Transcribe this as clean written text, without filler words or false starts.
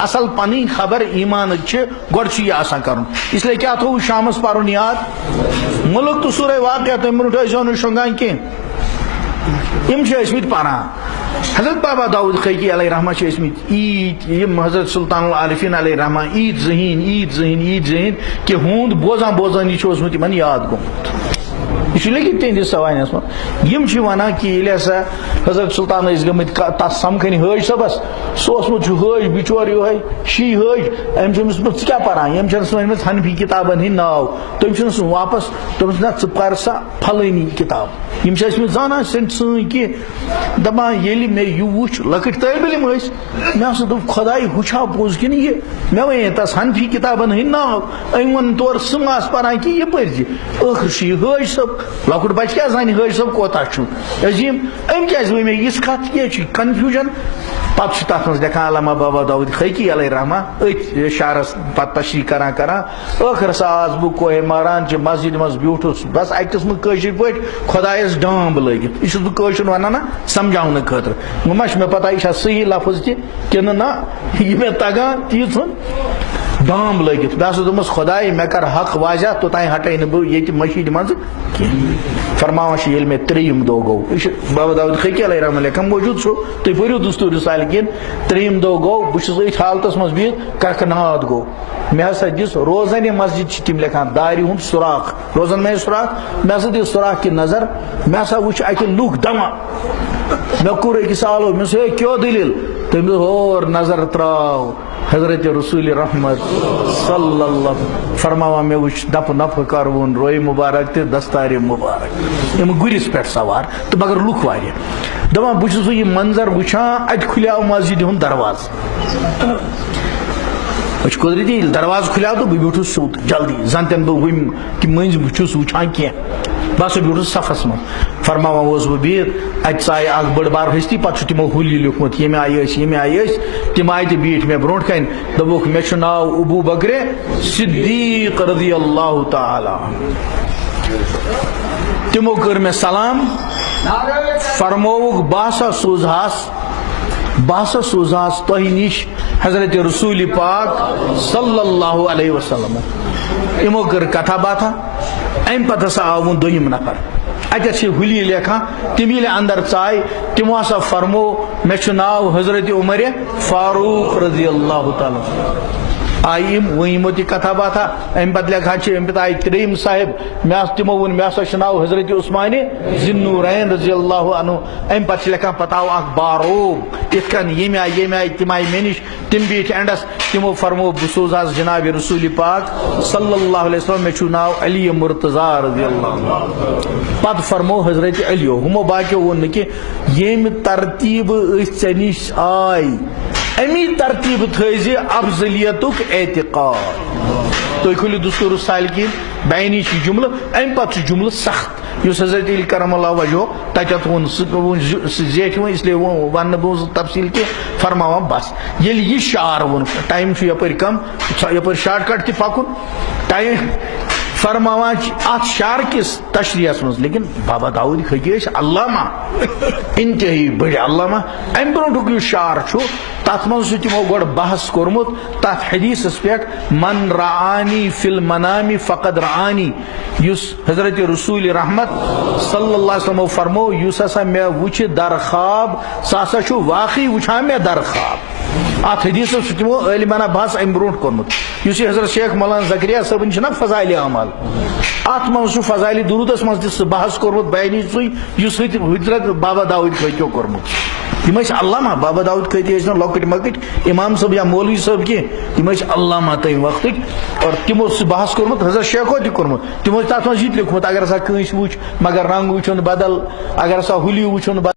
اصل پنی خبر ایمان گۄڈٕ یہ آسان کرن اس لیے کیا تھو شامس پرن یاد ملک تو سورہ واقعہ تم برونٹھ ٲسۍزیو نہٕ شۄنٛگان کینٛہہ یم ٲسمٕتۍ پران حضرت بابا داؤد خیکی علیہ رحمہ ٲسمٕتۍ یم حضرت سلطان العارفین علیہ رحمہ عید ذہین کہ ہُنٛد بوزان بوزان یہ اوسمُت یمن یاد گوٚمُت یہ لیکن تہندس سوانس من ونان کہ ییٚلہِ ہسا حضرت سلطان ٲسۍ گٔمٕتۍ تس سمکھنہِ حٲج صٲبس سُہ اوسمُت چھُ حٲج بِچور یِہوے شی حٲج أمۍ چھُ أمِس ژٕ کیٛاہ پران یِم چھنس ؤنمٕژ حنفی کتابن ہٕنٛدۍ ناو تٔمۍ چھُنہٕ سُہ واپس دوٚپمس نہ ژٕ پر سا پھلٲنی کتاب یم چھِ ٲسمٕتۍ زانان سٲنۍ کہ دپان ییٚلہِ مےٚ یہِ وٕچھ لۄکٕٹۍ طٲلبہِ علم ٲسۍ مےٚ ہسا دوٚپ خۄداے ہُہ چھا پوٚز کِنہٕ یہِ مےٚ وَنے تس حنفی کتابن ہٕنٛدۍ ناو أمۍ ووٚن تورٕ ژٕ ما آس پران کہِ یہِ پٔرزِ ٲخر چھُ یہِ حٲج صٲب لۄکُٹ بچہ کیا زانہِ حٲج صٲب کوتاہ چھُ عظیٖم أمۍ کیٛازِ ؤنۍ مےٚ یِژھ کتھ یہِ چھِ کنفیوٗجن پتہٕ چھُ تتھ منٛز لیکھان علامہ بابا داؤد خیکی علیہ رحمہ أتھۍ شعرس پتہٕ تشریح کران ٲخر سا آس بہٕ کوہے ماران چہِ مسجد منٛز بیوٗٹھُس بس اکہِ قٕسمہٕ کٲشِر پٲٹھۍ خۄدایس ڈامب لٲگِتھ یہِ چھُس بہٕ کٲشُر ونان نا سمجھاونہٕ خٲطرٕ وۄنۍ ما چھُ مےٚ پتہ یہِ چھا صحیح لفظ تہِ کِنہٕ نہ یہِ مےٚ تگان تیٖژھن ڈامب لٲگِتھ مےٚ ہسا دوٚپمس خۄداے مےٚ کر حق واضح توٚتانۍ ہٹے نہٕ بہٕ ییٚتہِ مٔشیٖد منٛزٕ کینٛہہ فرماوان چھِ ییٚلہِ مےٚ ترٛیٚیِم دۄہ گوٚو یہِ چھُ بابا داؤد خیکی علیہ رحمہ لیکھان موجوٗد چھُ تُہۍ پٔرِو دستوٗر سالکین ترٛیٚیِم دۄہ گوٚو بہٕ چھُس أتھۍ حالتس منٛز بِہِتھ ککھ ناد گوٚو مےٚ ہسا دِژ روزن مسجد چھِ تِم لیکھان دارِ ہُنٛد سُراخ روزن میں سُراخ مےٚ ہسا دِژ سُراخ کہِ نظر مےٚ ہسا وٕچھ اکہِ لُکھ دما مےٚ کوٚر أکِس آلو مےٚ ہے کیٛاہ دٔلیٖل تٔمۍ دوٚپ ہور نظر تراو حضرت رسول رحمت صلی اللہ فرماوان مےٚ وٕچھ نفہٕ نفہٕ کروُن روے مبارک تہِ دستارِ مبارک یِم گُرِس پٮ۪ٹھ سوار تہٕ مگر لُکھ واریاہ دپان بہٕ چھُس یہِ منظر وٕچھان اَتہِ کھُلیو مسجدِ ہُنٛد دروازٕ أسۍ چھِ قۄدرٔتی ییٚلہِ دروازٕ کھُلیو تہٕ بہٕ بیوٗٹھُس سیوٚد جلدی زن تہِ نہٕ بہٕ ہُمہِ کہِ مٔنٛزۍ بہٕ چھُس وٕچھان کینٛہہ بہٕ ہسا بیوٗٹھُس صفس منٛز فرماوان اوسُس بہٕ بِہِتھ اَتہِ ژایہِ اکھ بٔڑ بار ہستی پتہٕ چھُ تِمو ہُلی لیوٗکھمُت ییٚمہِ آیہِ ٲسۍ تِم آیہِ تہٕ بیٖٹھۍ مےٚ برونٛٹھ کنہِ دوٚپُکھ مےٚ چھُ ناو ابوٗ بکرِ صدیٖق رضی اللہ تعالیٰ تِمو کٔر مےٚ سلام فرمووُکھ بہٕ ہسا سوزہس تۄہہِ نِش حضرت رسول پاک صلی اللہ علیہ وسلم یِمو کٔر کتھا باتھا امہِ پتہٕ ہسا آو وۄنۍ دوٚیِم نفر اتٮ۪تھ چھِ ہُلی لیکھان تِم ییٚلہِ اندر ژاے تِمو ہسا فرمو مےٚ چھُ ناو حضرت عمر فاروق رضی اللہ تعالیٰ آیہِ یِم وۄنۍ یِمو تہِ کتھا باتھا امہِ پتہٕ لیکھان چھِ امہِ پتہٕ آیہِ ترٛیٚیِم صاحب تِمو ووٚن مےٚ ہسا چھُ ناو حضرت عثمانہِ ذِالنوٗرین رضی اللہ عنہ امہِ پتہٕ چھِ لیکھان پتہٕ آو اکھ باروب یِتھ کٔنۍ ییٚمہِ آیہِ تِم آیہِ مےٚ نِش تِم بیٖٹھۍ اینڈس تِمو فرمو بہٕ سوزہس جناب رسول پاک صلی اللہ علیہ وسلم مےٚ چھُ ناو علی مرتضیٰ رضی اللہ عنہ پتہٕ فرمو حضرت علیو ہُمو باقیو ووٚن نہٕ کینٛہہ ییٚمہِ ترتیٖبہٕ أسۍ ژےٚ نِش آے امی ترتیٖبہٕ تھٲیزِ افضلیتُک اعتقاد تُہۍ کھوٗلِو دستوٗر سالکین بیانی چھِ جملہٕ امہِ پتہٕ چھُ جملہٕ سخت یُس حضرت علی کرم اللہ وجہہ تتٮ۪تھ ووٚن سُہ زیٹھِ وۄنۍ اس لیے وننہٕ بہٕ تفصیل کینٛہہ فرماوان بس ییٚلہِ یہِ شعر ووٚن ٹایم چھُ یپٲرۍ کم یپٲرۍ شاٹ کٹ تہِ پکُن ٹایم فرماوان اتھ شعر کِس تشریحس منٛز لیکن بابا داؤد خیکی ٲسۍ علامہ انتہٲیی بٔڑۍ علامہ امہِ برونٛٹھُک یُس شعر چھُ تتھ منٛز چھُ تِمو گۄڈٕ بحث کوٚرمُت تتھ حدیثس پٮ۪ٹھ من رعانی فی المنام فقد رعانی یُس حضرت رسول رحمت صلی اللہ علیہ وسلمو فرمو یُس ہسا مےٚ وٕچھِ درخواب سُہ ہسا چھُ واقعی وٕچھان مےٚ درخواب اتھ حدیثس چھُ تِمو عٲلمانہ بحث امہِ برونٛٹھ کوٚرمُت یُس یہِ حضرت شیخ مولانا زکریا صٲبٕنۍ چھِنہ فضائلِ اعمال اتھ منٛز چھُ فضائلِ درودس منٛز تہِ سُہ بحث کوٚرمُت بیانی سُے یُس حضرت بابا داؤد خیکیو کوٚرمُت تِم ٲسۍ علامہ بابا داؤد خیکی ٲسۍ نہٕ لۄکٕٹۍ مۄکٕٹۍ امام صٲب یا مولوی صٲب کینٛہہ تِم ٲسۍ علامہ تمہِ وقتٕکۍ اور تِمو سُہ بحث کوٚرمُت حضرت شیخو تہِ کوٚرمُت تِمو چھُ تتھ منٛز یہِ تہِ لیوٗکھمُت اگر ہسا کٲنٛسہِ وٕچھ مگر رنٛگ وٕچھُن بدل اگر ہسا ہُلی وٕچھُن بدل